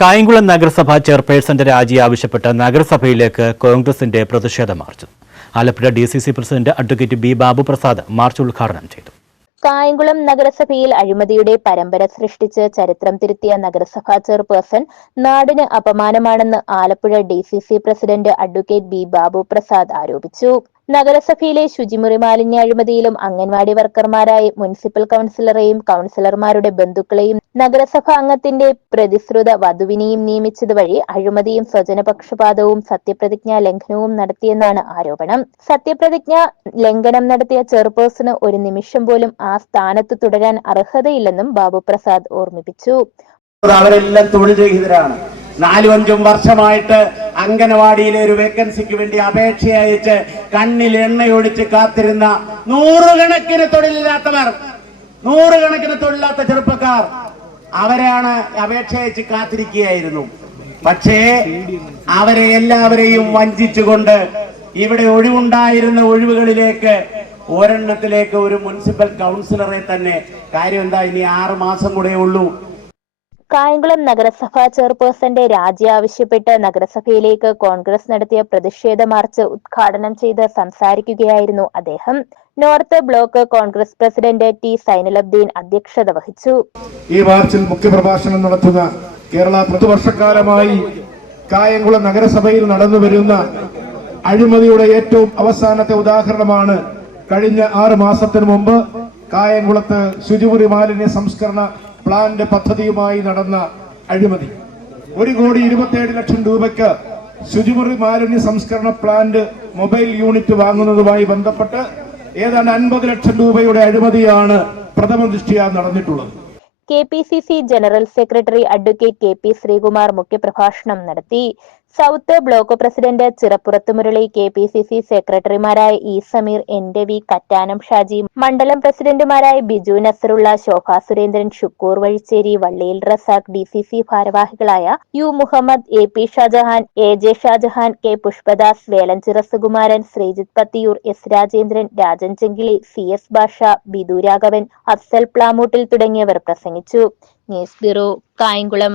കായംകുളം നഗരസഭ ചെയർപേഴ്സന്റെ രാജി ആവശ്യപ്പെട്ട് നഗരസഭയിലേക്ക് കോൺഗ്രസിന്റെ പ്രതിഷേധ march. Alappuzha D C C president advocate B Babu Prasad march ഉദ്ഘാടനം ചെയ്തു. കായംകുളം നഗരസഭയിൽ അഴിമതിയുടെ പരമ്പര സൃഷ്ടിച്ച് ചരിത്രം തിരുത്തിയ നഗരസഭാ ചെയർപേഴ്സൺ നാടിന് അപമാനമാണെന്ന് Alappuzha D C C president advocate B Babu Prasad ആരോപിച്ചു. നഗരസഭയിലെ ശുചിമുറി മാലിന്യ അഴിമതിയിലും അംഗൻവാടി വർക്കർമാരായ മുനിസിപ്പൽ കൗൺസിലറെയും കൗൺസിലർമാരുടെ ബന്ധുക്കളെയും നഗരസഭ അംഗത്തിന്റെ പ്രതിശ്രുത വധുവിനെയും നിയമിച്ചത് വഴി അഴിമതിയും സ്വജനപക്ഷപാതവും സത്യപ്രതിജ്ഞാ ലംഘനവും നടത്തിയെന്നാണ് ആരോപണം. സത്യപ്രതിജ്ഞ ലംഘനം നടത്തിയ ചെയർപേഴ്സണ് ഒരു നിമിഷം പോലും ആ സ്ഥാനത്ത് തുടരാൻ അർഹതയില്ലെന്നും ബാബു പ്രസാദ് ഓർമ്മിപ്പിച്ചു. അവരെല്ലാം തൊഴിൽ രഹിതരാണ് നാലും അഞ്ചും വർഷമായിട്ട് അംഗനവാടിയിലെ ഒരു വേക്കൻസിക്ക് വേണ്ടി അപേക്ഷ അയച്ച് കണ്ണിൽ എണ്ണയൊഴിച്ച് കാത്തിരുന്ന നൂറുകണക്കിന് തൊഴിലില്ലാത്തവർ നൂറുകണക്കിന് തൊഴിലില്ലാത്ത ചെറുപ്പക്കാർ അവരാണ് അപേക്ഷ അയച്ച് കാത്തിരിക്കുകയായിരുന്നു. പക്ഷേ അവരെ എല്ലാവരെയും വഞ്ചിച്ചുകൊണ്ട് ഇവിടെ ഒഴിവുണ്ടായിരുന്ന ഒഴിവുകളിലേക്ക് ഒരെണ്ണത്തിലേക്ക് ഒരു മുനിസിപ്പൽ കൗൺസിലറെ തന്നെ. കാര്യം എന്താ ഇനി ആറ് മാസം കൂടെ ഉള്ളൂ. കായംകുളം നഗരസഭാ ചെയർപേഴ്സന്റെ രാജി ആവശ്യപ്പെട്ട് നഗരസഭയിലേക്ക് കോൺഗ്രസ് നടത്തിയ പ്രതിഷേധ മാർച്ച് ഉദ്ഘാടനം ചെയ്ത് സംസാരിക്കുകയായിരുന്നു അദ്ദേഹം. North block Congress president T Zainulabdeen അധ്യക്ഷത വഹിച്ചു. ഈ മാർച്ചിൽ മുഖ്യപ്രഭാഷണം നടത്തുന്ന കേരള പത്ത് കായംകുളം നഗരസഭയിൽ നടന്നു വരുന്ന അഴിമതിയുടെ ഏറ്റവും അവസാനത്തെ ഉദാഹരണമാണ് കഴിഞ്ഞ ആറ് മാസത്തിനു മുമ്പ് കായംകുളത്ത് ശുചിമുറി മാലിന്യ സംസ്കരണ പ്ലാന്റ് പദ്ധതിയുമായി നടന്ന അഴിമതി. ഒരു കോടി ഇരുപത്തിയേഴ് ലക്ഷം രൂപയ്ക്ക് ശുചിമുറി മാലിന്യ സംസ്കരണ പ്ലാന്റ് മൊബൈൽ യൂണിറ്റ് വാങ്ങുന്നതുമായി ബന്ധപ്പെട്ട് ഏതാണ്ട് അൻപത് ലക്ഷം രൂപയുടെ അഴിമതിയാണ് പ്രഥമ ദൃഷ്ടിയാ നടന്നിട്ടുള്ളത്. K P C C general secretary advocate K P Sreekumar മുഖ്യപ്രഭാഷണം നടത്തി. South block president Chirappurath Murali K P C C സെക്രട്ടറിമാരായ ഇ സമീർ എൻ രവി കറ്റാനം ഷാജി മണ്ഡലം പ്രസിഡന്റുമാരായ Biju Nasarulla Shobha Surendran Shukkoor Vazhicheri Valliyil Razak D C C ഭാരവാഹികളായ U Muhammad A P Shajahan A J Shajahan K Pushpadas Velanchira Sukumaran Sreejith Pathiyoor S Rajendran Rajan Chenkili C S Bhasha Bidu Raghavan Afsal Plamoottil തുടങ്ങിയവർ പ്രസംഗിച്ചു. News bureau Kayamkulam.